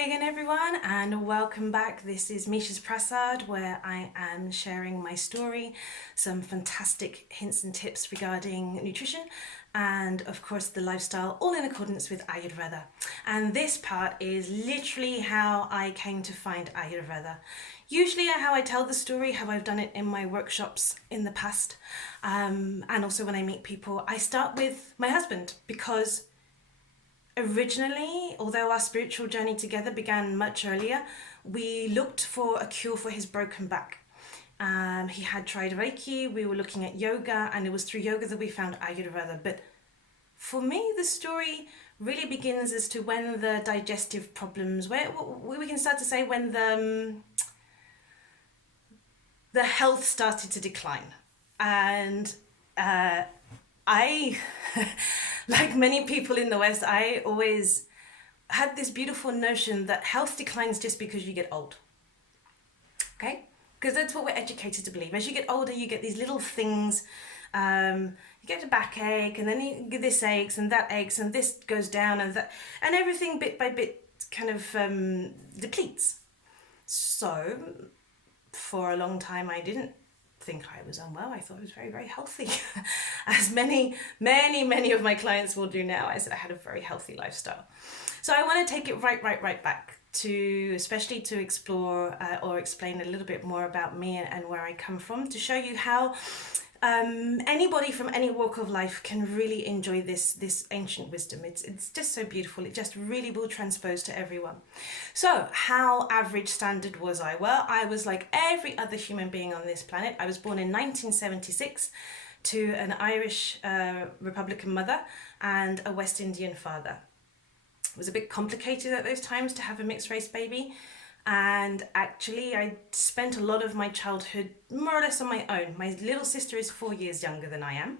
Hi again, everyone, and welcome back. This is Misha's Prasad, where I am sharing my story, some fantastic hints and tips regarding nutrition, and of course, the lifestyle, all in accordance with Ayurveda. And this part is literally how I came to find Ayurveda. Usually, how I tell the story, how I've done it in my workshops in the past, and also when I meet people, I start with my husband because originally, although our spiritual journey together began much earlier, we looked for a cure for his broken back. He had tried Reiki, we were looking at yoga, and it was through yoga that we found Ayurveda. But for me, the story really begins as to when the digestive problems, where we can start to say when the health started to decline. And I, like many people in the West, I always had this beautiful notion that health declines just because you get old. Okay? Because that's what we're educated to believe. As you get older, you get these little things. You get a backache, and then you get this aches, and that aches, and this goes down, and that, and everything bit by bit kind of depletes. So, for a long time, I didn't think I was unwell. I thought I was very, very healthy. As many of my clients will do now. I said I had a very healthy lifestyle. So I want to take it right back to, especially to explore or explain a little bit more about me and where I come from, to show you how anybody from any walk of life can really enjoy this ancient wisdom. It's just so beautiful. It just really will transpose to everyone. So how average standard was I? Well, I was like every other human being on this planet. I was born in 1976 to an Irish Republican mother and a West Indian father. It was a bit complicated at those times to have a mixed race baby. And actually, I spent a lot of my childhood more or less on my own. My little sister is 4 years younger than I am,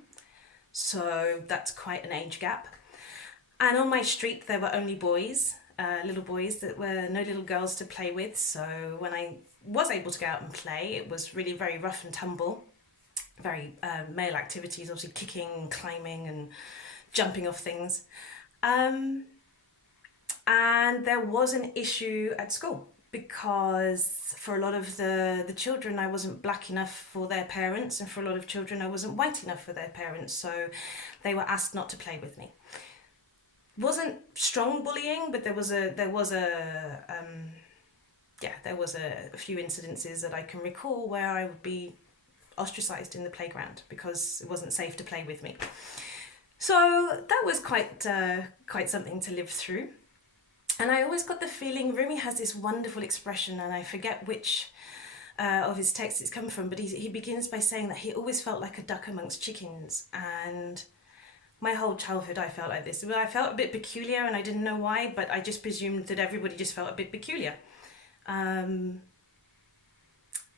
so that's quite an age gap. And on my street, there were only boys, little boys, that were no little girls to play with. So when I was able to go out and play, it was really very rough and tumble, very male activities, obviously kicking, climbing, and jumping off things. And there was an issue at school, because for a lot of the children, I wasn't black enough for their parents, and for a lot of children I wasn't white enough for their parents, so they were asked not to play with me. Wasn't strong bullying, but there was a few incidences that I can recall where I would be ostracized in the playground because it wasn't safe to play with me. So that was quite something to live through. And I always got the feeling, Rumi has this wonderful expression, and I forget which of his texts it's come from, but he begins by saying that he always felt like a duck amongst chickens. And my whole childhood I felt like this. Well, I felt a bit peculiar, and I didn't know why, but I just presumed that everybody just felt a bit peculiar. And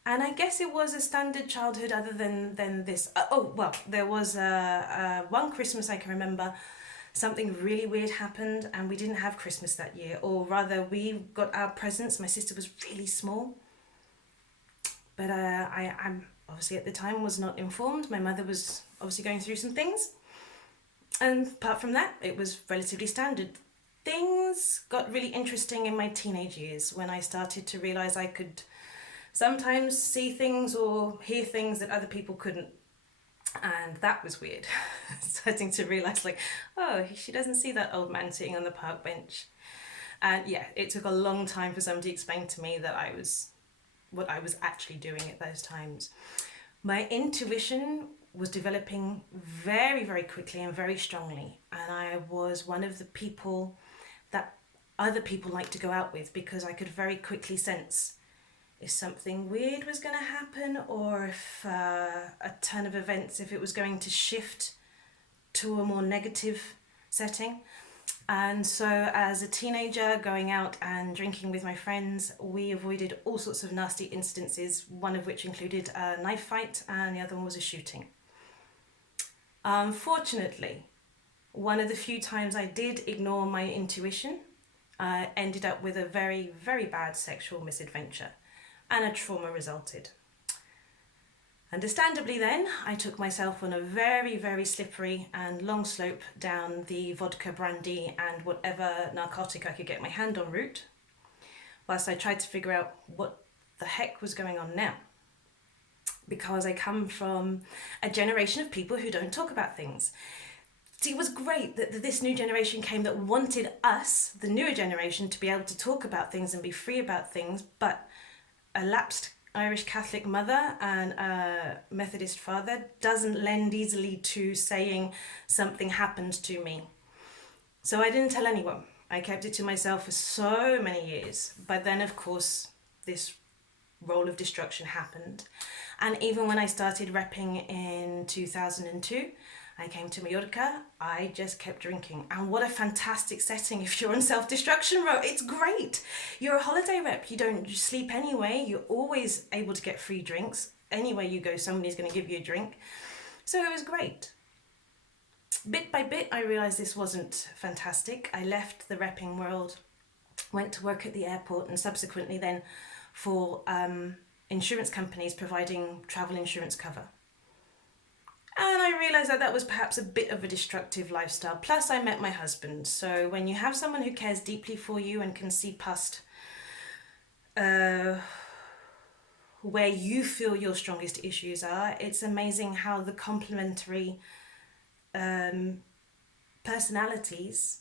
I guess it was a standard childhood other than this. There was one Christmas I can remember. Something really weird happened, and we didn't have Christmas that year, or rather we got our presents. My sister was really small, but I'm obviously at the time was not informed. My mother was obviously going through some things, and apart from that, it was relatively standard. Things got really interesting in my teenage years when I started to realize I could sometimes see things or hear things that other people couldn't. And that was weird. Starting to realize, like, oh, she doesn't see that old man sitting on the park bench. And yeah, it took a long time for somebody to explain to me that what I was actually doing at those times. My intuition was developing very, very quickly and very strongly. And I was one of the people that other people like to go out with, because I could very quickly sense if something weird was going to happen, or if a turn of events, if it was going to shift to a more negative setting. And so as a teenager, going out and drinking with my friends, we avoided all sorts of nasty incidences, one of which included a knife fight, and the other one was a shooting. Unfortunately, one of the few times I did ignore my intuition, I ended up with a very, very bad sexual misadventure, and a trauma resulted. Understandably then, I took myself on a very, very slippery and long slope down the vodka, brandy and whatever narcotic I could get my hand on route. whilst I tried to figure out what the heck was going on now. Because I come from a generation of people who don't talk about things. See, it was great that this new generation came that wanted us, the newer generation, to be able to talk about things and be free about things, but a lapsed Irish Catholic mother and a Methodist father doesn't lend easily to saying something happened to me. So I didn't tell anyone. I kept it to myself for so many years. But then, of course, this role of destruction happened. And even when I started repping in 2002, I came to Mallorca, I just kept drinking. And what a fantastic setting if you're on self-destruction row. It's great. You're a holiday rep. You don't sleep anyway. You're always able to get free drinks. Anywhere you go, somebody's going to give you a drink. So it was great. Bit by bit, I realised this wasn't fantastic. I left the repping world, went to work at the airport, and subsequently then for insurance companies providing travel insurance cover. And I realised that that was perhaps a bit of a destructive lifestyle. Plus, I met my husband. So when you have someone who cares deeply for you and can see past where you feel your strongest issues are, it's amazing how the complementary personalities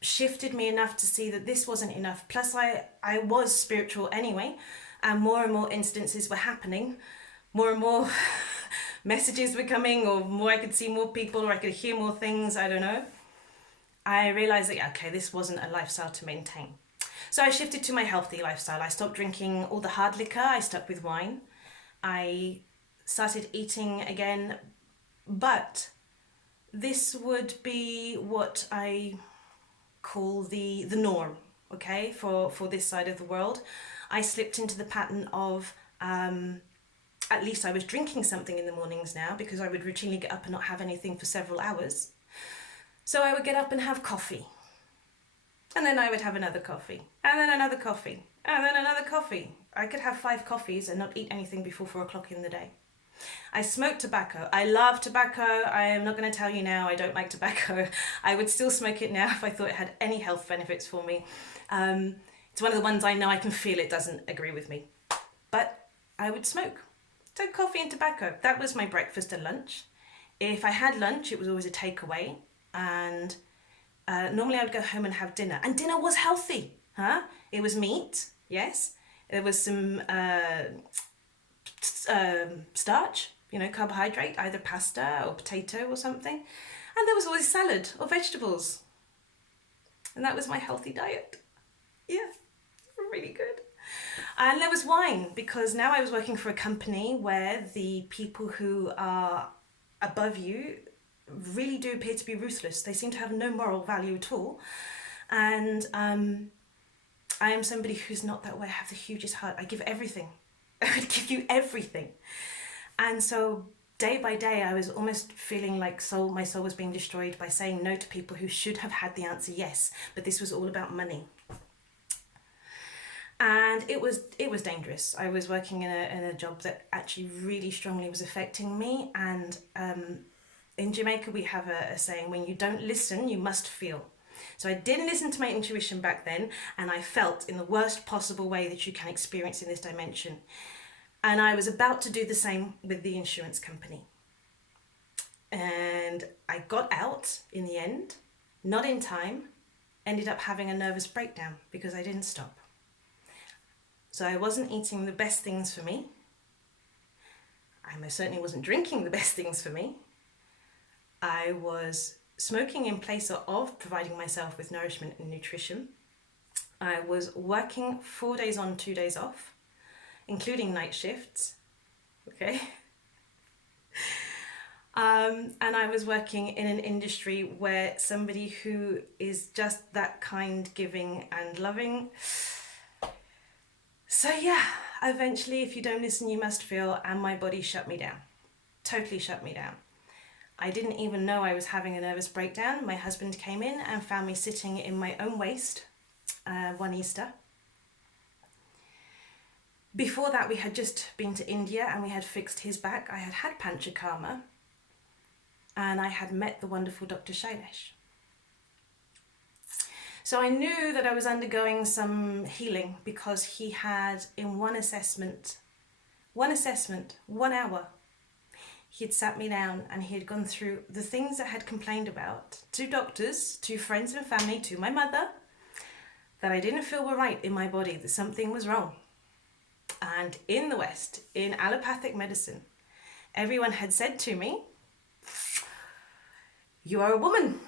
shifted me enough to see that this wasn't enough. Plus, I was spiritual anyway, and more instances were happening. More and more messages were coming, or more I could see more people, or I could hear more things, I don't know. I realised that, okay, this wasn't a lifestyle to maintain. So I shifted to my healthy lifestyle. I stopped drinking all the hard liquor, I stuck with wine. I started eating again, but this would be what I call the norm, okay, for this side of the world. I slipped into the pattern of at least I was drinking something in the mornings now, because I would routinely get up and not have anything for several hours. So I would get up and have coffee. And then I would have another coffee. And then another coffee. And then another coffee. I could have 5 coffees and not eat anything before 4 o'clock in the day. I smoke tobacco. I love tobacco. I am not going to tell you now I don't like tobacco. I would still smoke it now if I thought it had any health benefits for me. It's one of the ones I know I can feel it doesn't agree with me. But I would smoke. So coffee and tobacco, that was my breakfast and lunch. If I had lunch, it was always a takeaway. And normally I would go home and have dinner. And dinner was healthy. It was meat, yes. There was some starch, carbohydrate, either pasta or potato or something. And there was always salad or vegetables. And that was my healthy diet. Yeah, really good. And there was wine, because now I was working for a company where the people who are above you really do appear to be ruthless. They seem to have no moral value at all. And I am somebody who's not that way. I have the hugest heart. I give everything. I would give you everything. And so day by day, I was almost feeling like my soul was being destroyed by saying no to people who should have had the answer yes. But this was all about money. And it was dangerous. I was working in a job that actually really strongly was affecting me. And in Jamaica, we have a saying, when you don't listen, you must feel. So I didn't listen to my intuition back then, and I felt in the worst possible way that you can experience in this dimension. And I was about to do the same with the insurance company. And I got out in the end, not in time, ended up having a nervous breakdown because I didn't stop. So I wasn't eating the best things for me. I most certainly wasn't drinking the best things for me. I was smoking in place of providing myself with nourishment and nutrition. I was working 4 days on, 2 days off, including night shifts, okay? And I was working in an industry where somebody who is just that kind, giving and loving. So yeah, eventually, if you don't listen, you must feel, and my body shut me down, totally shut me down. I didn't even know I was having a nervous breakdown. My husband came in and found me sitting in my own waste one Easter. Before that, we had just been to India and we had fixed his back. I had had panchakarma and I had met the wonderful Dr. Shailesh. So I knew that I was undergoing some healing because he had in one assessment, 1 hour, he had sat me down and he had gone through the things I had complained about to doctors, to friends and family, to my mother, that I didn't feel were right in my body, that something was wrong. And in the West, in allopathic medicine, everyone had said to me, you are a woman,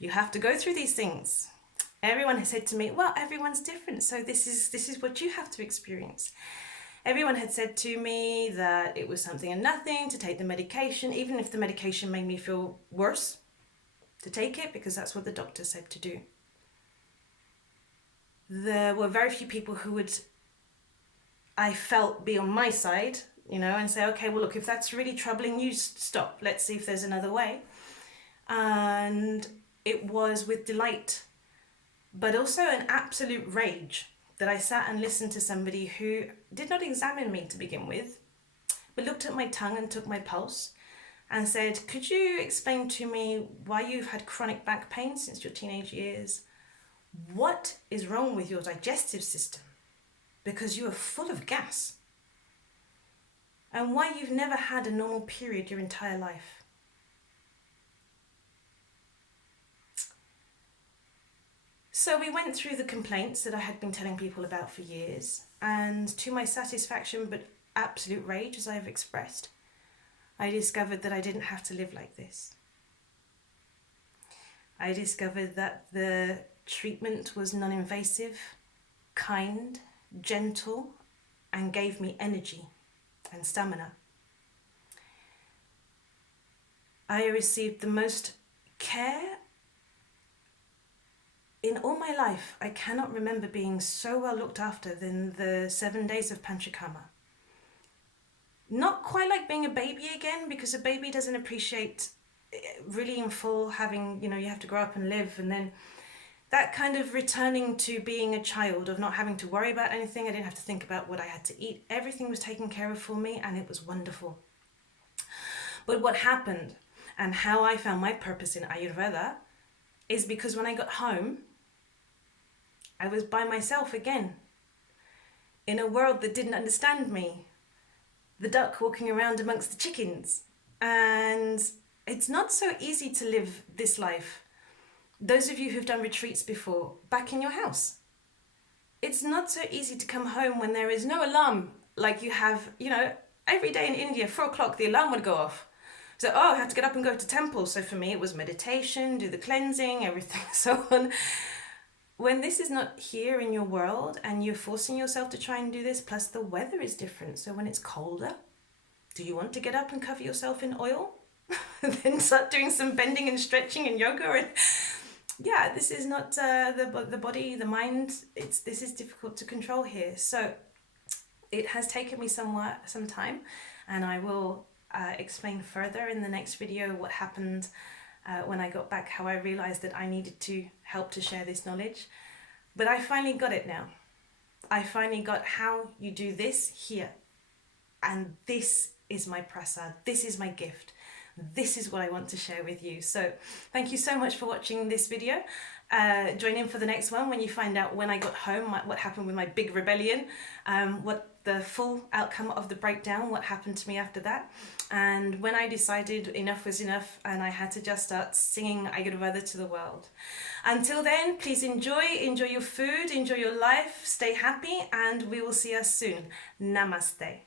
you have to go through these things. Everyone has said to me, well, everyone's different, so this is what you have to experience. Everyone had said to me that it was something and nothing to take the medication, even if the medication made me feel worse, to take it because that's what the doctor said to do. There were very few people who would, I felt, be on my side, and say, okay, well, look, if that's really troubling you, stop. Let's see if there's another way. And it was with delight, but also an absolute rage, that I sat and listened to somebody who did not examine me to begin with, but looked at my tongue and took my pulse and said, could you explain to me why you've had chronic back pain since your teenage years? What is wrong with your digestive system? Because you are full of gas. And why you've never had a normal period your entire life. So we went through the complaints that I had been telling people about for years, and to my satisfaction but absolute rage, as I have expressed, I discovered that I didn't have to live like this. I discovered that the treatment was non-invasive, kind, gentle, and gave me energy and stamina. I received the most care. In all my life, I cannot remember being so well looked after than the 7 days of Panchakarma. Not quite like being a baby again, because a baby doesn't appreciate really in full having, you have to grow up and live, and then that kind of returning to being a child, of not having to worry about anything. I didn't have to think about what I had to eat. Everything was taken care of for me, and it was wonderful. But what happened, and how I found my purpose in Ayurveda, is because when I got home, I was by myself again, in a world that didn't understand me. The duck walking around amongst the chickens. And it's not so easy to live this life. Those of you who've done retreats before, back in your house. It's not so easy to come home when there is no alarm, like you have, every day in India, 4 o'clock, the alarm would go off. So, I have to get up and go to temple. So for me, it was meditation, do the cleansing, everything, so on. When this is not here in your world and you're forcing yourself to try and do this, plus the weather is different. So when it's colder, do you want to get up and cover yourself in oil? Then start doing some bending and stretching and yoga? And yeah, this is not the body, the mind. This is difficult to control here. So it has taken me some time, and I will explain further in the next video what happened when I got back, how I realized that I needed to help to share this knowledge. But I finally got it now. I finally got how you do this here. And this is my prasad. This is my gift. This is what I want to share with you. So thank you so much for watching this video. Join in for the next one when you find out when I got home, what happened with my big rebellion, what the full outcome of the breakdown, what happened to me after that, and when I decided enough was enough and I had to just start singing Ayurveda to the world. Until then, please enjoy your food, enjoy your life, stay happy, and we will see us soon. Namaste.